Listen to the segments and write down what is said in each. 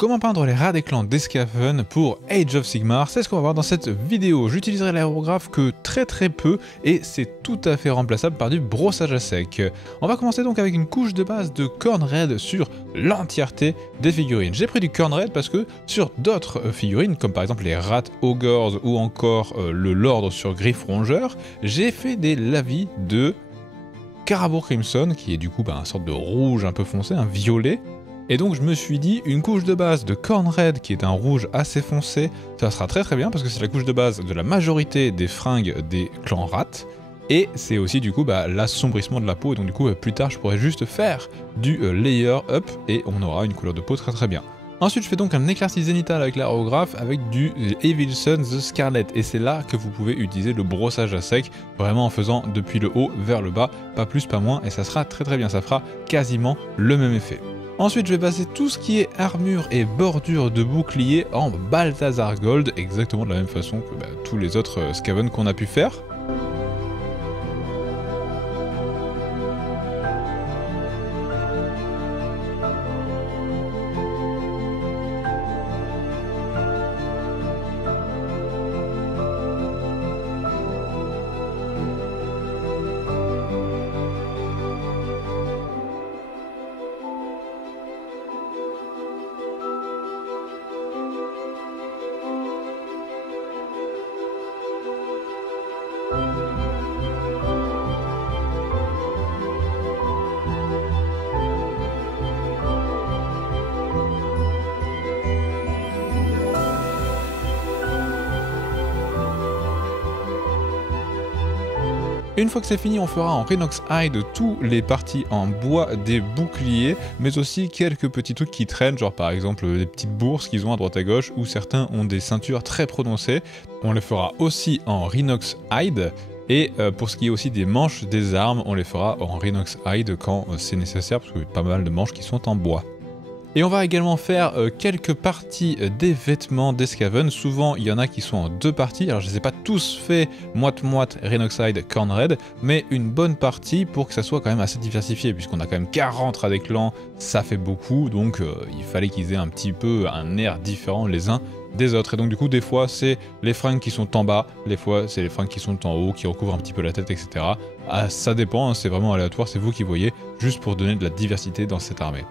Comment peindre les rats des clans d'Escaven pour Age of Sigmar, c'est ce qu'on va voir dans cette vidéo. J'utiliserai l'aérographe que très peu et c'est tout à fait remplaçable par du brossage à sec. On va commencer donc avec une couche de base de Khorne Red sur l'entièreté des figurines. J'ai pris du Khorne Red parce que sur d'autres figurines, comme par exemple les rats Ogres ou encore le Lord sur Griff Rongeur, j'ai fait des lavis de Carabo Crimson, qui est du coup une sorte de rouge un peu foncé, un violet. Et donc je me suis dit, une couche de base de Khorne Red qui est un rouge assez foncé, ça sera très bien parce que c'est la couche de base de la majorité des fringues des clans rats. Et c'est aussi du coup l'assombrissement de la peau, et donc du coup plus tard je pourrais juste faire du layer up et on aura une couleur de peau très bien. Ensuite je fais donc un éclairci zénital avec l'aérographe avec du Evil Sunz The Scarlet, et c'est là que vous pouvez utiliser le brossage à sec, vraiment en faisant depuis le haut vers le bas, pas plus pas moins, et ça sera très bien, ça fera quasiment le même effet. Ensuite, je vais passer tout ce qui est armure et bordure de bouclier en Balthazar Gold, exactement de la même façon que tous les autres Skaven qu'on a pu faire. Une fois que c'est fini, on fera en Rhinox Hide tous les parties en bois des boucliers, mais aussi quelques petits trucs qui traînent, genre par exemple des petites bourses qu'ils ont à droite à gauche, ou certains ont des ceintures très prononcées. On les fera aussi en Rhinox Hide, et pour ce qui est aussi des manches des armes, on les fera en Rhinox Hide quand c'est nécessaire, parce qu'il y a pas mal de manches qui sont en bois. Et on va également faire quelques parties des vêtements d'Escaven. Souvent il y en a qui sont en deux parties, alors je ne les ai pas tous fait moite Rhinox Hide, Khorne Red, mais une bonne partie pour que ça soit quand même assez diversifié, puisqu'on a quand même 40 rats des clans, ça fait beaucoup, donc il fallait qu'ils aient un petit peu un air différent les uns des autres. Et donc du coup des fois c'est les fringues qui sont en bas, des fois c'est les fringues qui sont en haut, qui recouvrent un petit peu la tête, etc. Ça dépend, hein, c'est vraiment aléatoire, c'est vous qui voyez, juste pour donner de la diversité dans cette armée.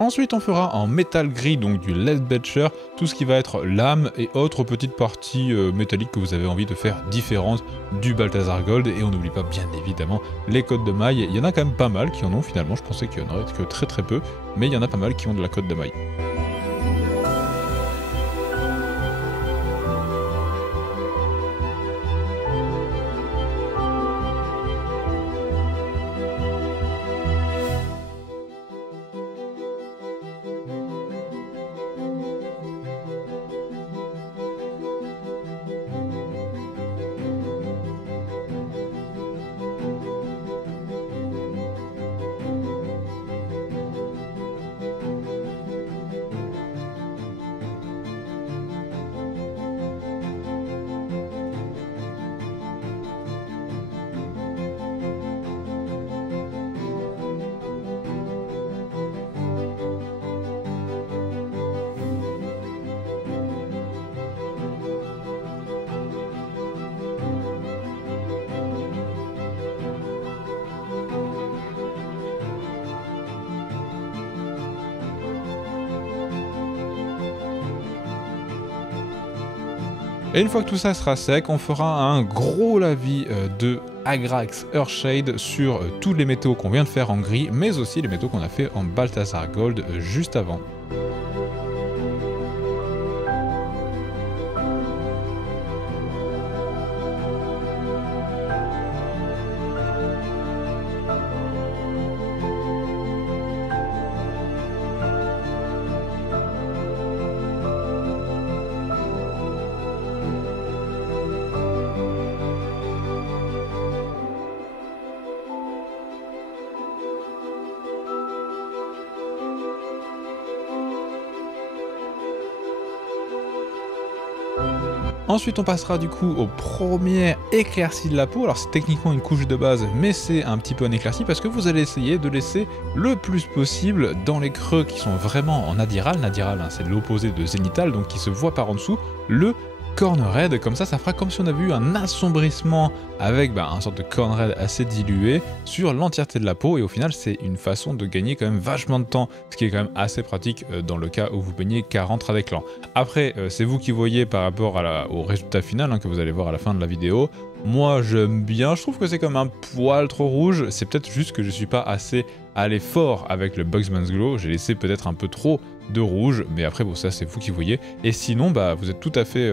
Ensuite on fera en métal gris, donc du Leadbelcher, tout ce qui va être lame et autres petites parties métalliques que vous avez envie de faire différentes du Balthazar Gold. Et on n'oublie pas bien évidemment les cottes de mailles, il y en a quand même pas mal qui en ont finalement, je pensais qu'il y en aurait que très peu, mais il y en a pas mal qui ont de la cotte de maille. Et une fois que tout ça sera sec, on fera un gros lavis de Agrax Earthshade sur tous les métaux qu'on vient de faire en gris, mais aussi les métaux qu'on a fait en Balthazar Gold juste avant. Ensuite, on passera du coup au premier éclairci de la peau. Alors c'est techniquement une couche de base, mais c'est un petit peu un éclairci parce que vous allez essayer de laisser le plus possible dans les creux qui sont vraiment en nadiral. Nadiral, hein, c'est l'opposé de zénital, donc qui se voit par en dessous, le corn red. Comme ça fera comme si on avait eu un assombrissement avec un sorte de corn red assez dilué sur l'entièreté de la peau. Et au final, c'est une façon de gagner quand même vachement de temps, ce qui est quand même assez pratique dans le cas où vous peignez 40 avec l'écran. Après, c'est vous qui voyez par rapport au résultat final que vous allez voir à la fin de la vidéo. Moi, j'aime bien, je trouve que c'est comme un poil trop rouge. C'est peut-être juste que je suis pas assez allé fort avec le Bugsman's Glow. J'ai laissé peut-être un peu trop de rouge, mais après, bon, ça, c'est vous qui voyez. Et sinon, vous êtes tout à fait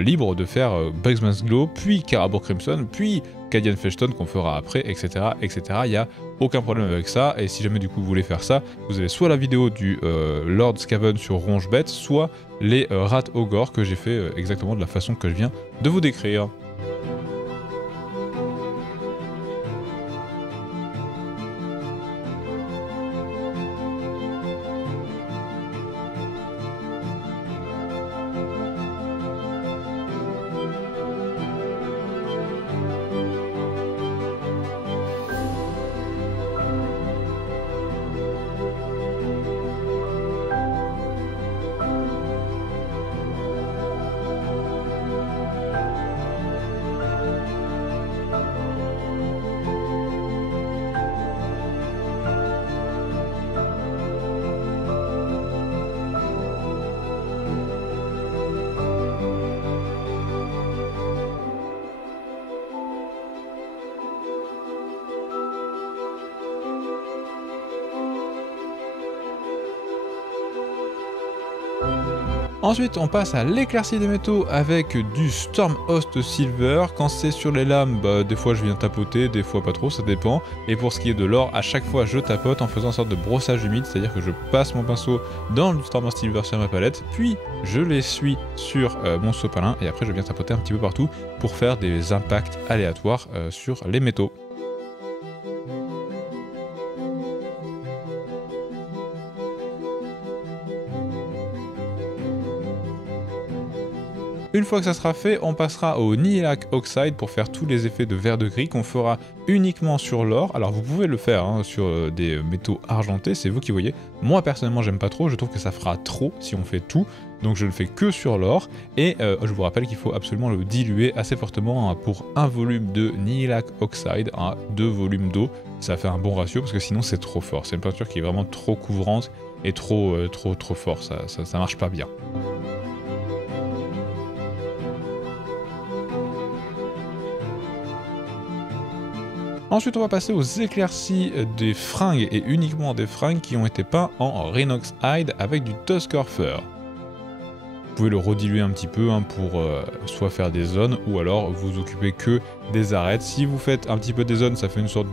libre de faire Bugsman's Glow, puis Carabor Crimson, puis Cadian Fleshstone qu'on fera après, etc. etc. Il n'y a aucun problème avec ça, et si jamais du coup vous voulez faire ça, vous avez soit la vidéo du Lord Skaven sur Ronge Bête, soit les Rat Ogre que j'ai fait exactement de la façon que je viens de vous décrire. Ensuite, on passe à l'éclaircie des métaux avec du Stormhost Silver. Quand c'est sur les lames, des fois je viens tapoter, des fois pas trop, ça dépend. Et pour ce qui est de l'or, à chaque fois je tapote en faisant une sorte de brossage humide, c'est-à-dire que je passe mon pinceau dans le Stormhost Silver sur ma palette, puis je l'essuie sur mon sopalin, et après je viens tapoter un petit peu partout pour faire des impacts aléatoires sur les métaux. Une fois que ça sera fait, on passera au Nihilakh Oxide pour faire tous les effets de vert de gris qu'on fera uniquement sur l'or. Alors vous pouvez le faire sur des métaux argentés, c'est vous qui voyez. Moi personnellement j'aime pas trop, je trouve que ça fera trop si on fait tout, donc je le fais que sur l'or. Et je vous rappelle qu'il faut absolument le diluer assez fortement pour un volume de Nihilakh Oxide à 2 volumes d'eau. Ça fait un bon ratio parce que sinon c'est trop fort. C'est une peinture qui est vraiment trop couvrante et trop fort, ça marche pas bien. Ensuite, on va passer aux éclaircies des fringues, et uniquement des fringues qui ont été peints en Rhinox Hide avec du Tusker Fur. Vous pouvez le rediluer un petit peu pour soit faire des zones, ou alors vous occupez que des arêtes. Si vous faites un petit peu des zones, ça fait une sorte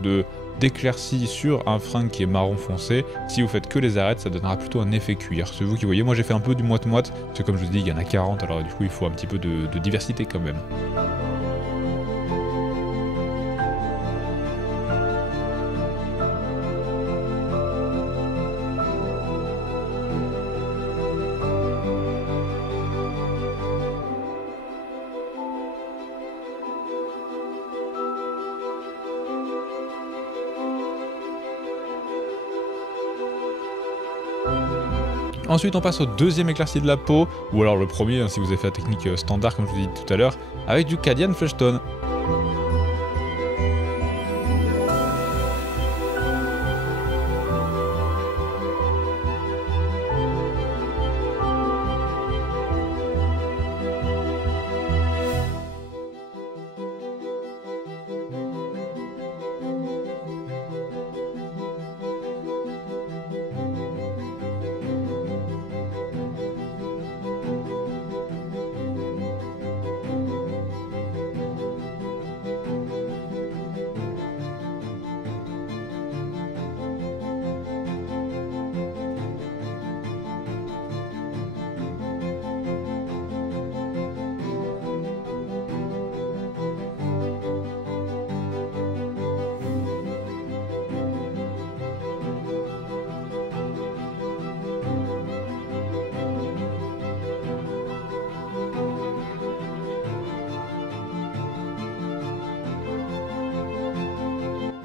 d'éclaircie sur un fringue qui est marron foncé. Si vous faites que les arêtes, ça donnera plutôt un effet cuir. C'est vous qui voyez, moi j'ai fait un peu du moite-moite, parce que comme je vous dis, il y en a 40, alors du coup il faut un petit peu de diversité quand même. Ensuite, on passe au deuxième éclairci de la peau, ou alors le premier, si vous avez fait la technique standard, comme je vous ai dit tout à l'heure, avec du Cadian Fleshstone.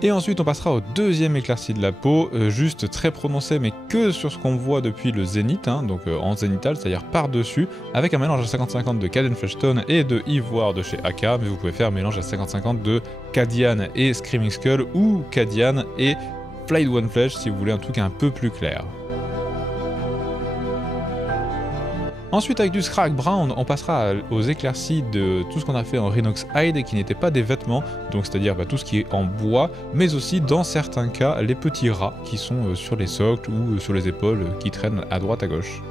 Et ensuite on passera au deuxième éclairci de la peau, juste très prononcé mais que sur ce qu'on voit depuis le zénith, hein, donc en zénithal, c'est-à-dire par-dessus, avec un mélange à 50-50 de Caden Fleshstone et de Ivoire de chez AK, mais vous pouvez faire un mélange à 50-50 de Cadian et Screaming Skull ou Cadian et Flayed One Flesh si vous voulez un truc un peu plus clair. Ensuite avec du Scrag Brown, on passera aux éclaircies de tout ce qu'on a fait en Rhinox Hide et qui n'était pas des vêtements, donc c'est-à-dire tout ce qui est en bois, mais aussi dans certains cas les petits rats qui sont sur les socles ou sur les épaules qui traînent à droite à gauche.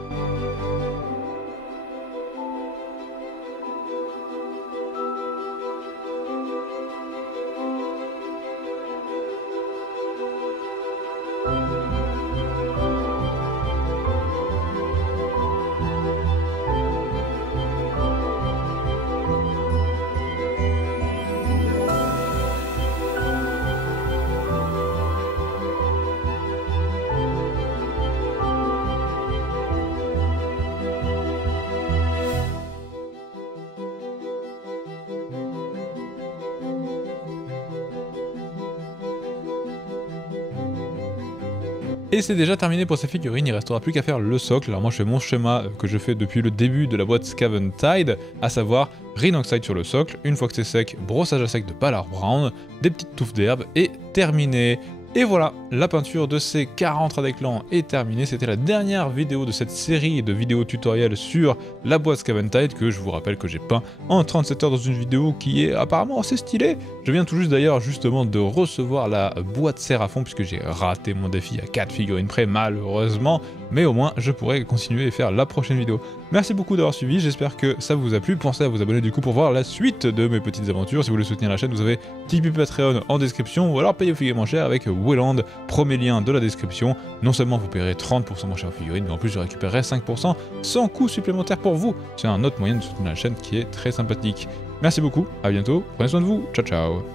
Et c'est déjà terminé pour ces figurines, il ne restera plus qu'à faire le socle. Alors moi je fais mon schéma que je fais depuis le début de la boîte Scaventide, à savoir Rhinoxide sur le socle, une fois que c'est sec, brossage à sec de Ballard Brown, des petites touffes d'herbe et terminé. Et voilà, la peinture de ces 40 Radeclans est terminée. C'était la dernière vidéo de cette série de vidéos tutoriels sur la boîte Scaventide que je vous rappelle que j'ai peint en 37 heures dans une vidéo qui est apparemment assez stylée. Je viens tout juste d'ailleurs justement de recevoir la boîte Seraphon puisque j'ai raté mon défi à 4 figurines près malheureusement, mais au moins je pourrai continuer et faire la prochaine vidéo. Merci beaucoup d'avoir suivi, j'espère que ça vous a plu. Pensez à vous abonner du coup pour voir la suite de mes petites aventures. Si vous voulez soutenir la chaîne, vous avez Tipeee, Patreon en description ou alors payez aux figurines moins cher avec Wayland, premier lien de la description. Non seulement vous paierez 30% moins cher aux figurines, mais en plus je récupérerai 5% sans coût supplémentaire pour vous. C'est un autre moyen de soutenir la chaîne qui est très sympathique. Merci beaucoup, à bientôt, prenez soin de vous, ciao ciao.